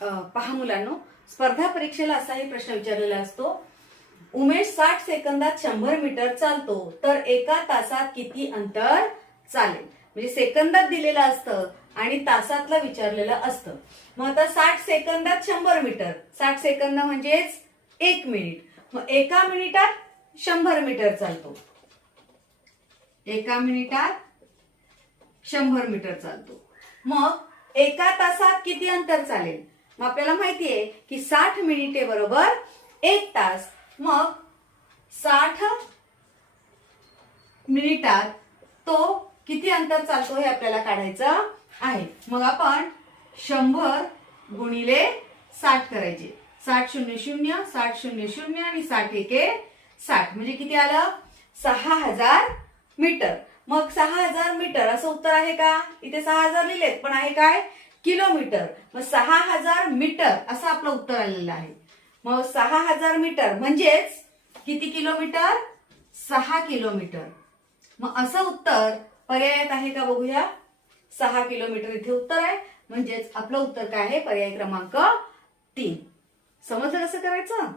पहा मुलांनो, स्पर्धा परीक्षेला असाही प्रश्न विचारलेला असतो. उमेश 60 सेकंदात 100 मीटर चालतो तर एका तासात किती अंतर चालेल. म्हणजे सेकंदात दिलेलं असतं आणि तासातलं विचारलेलं असतं. मग आता 60 सेकंदात 100 मीटर, 60 सेकंद म्हणजेच 1 मिनिट. मग एका मिनिटात 100 मीटर चालतो. एका मिनिटात 100 मीटर चालतो. मग एका तासात किती अंतर चालेल. मग आपल्याला माहितीये की 60 मिनिटे बरोबर 1 तास. मग 60 मिनिटात तो किती अंतर चालतो हे आपल्याला काढायचं आहे. मग आपण 100 गुणिले 60 करायचे. 60 0 0 60 0 0 आणि 60 1 60 म्हणजे किती आलं 6000 मीटर. मग 6000 मीटर असं उत्तर आहे का. इथे 6000 लिहिलेत पण आहे काय किलोमीटर. मग 6000 मीटर असं आपलं उत्तर आलेलं आहे. मग 6000 मीटर म्हणजेच किती किलोमीटर 6 किलोमीटर. मग असं उत्तर पर्यायात आहे का बघूया. 6 किलोमीटर इथे उत्तर आहे. म्हणजेच आपलं उत्तर काय आहे पर्याय क्रमांक 3. समजलं कसं करायचं.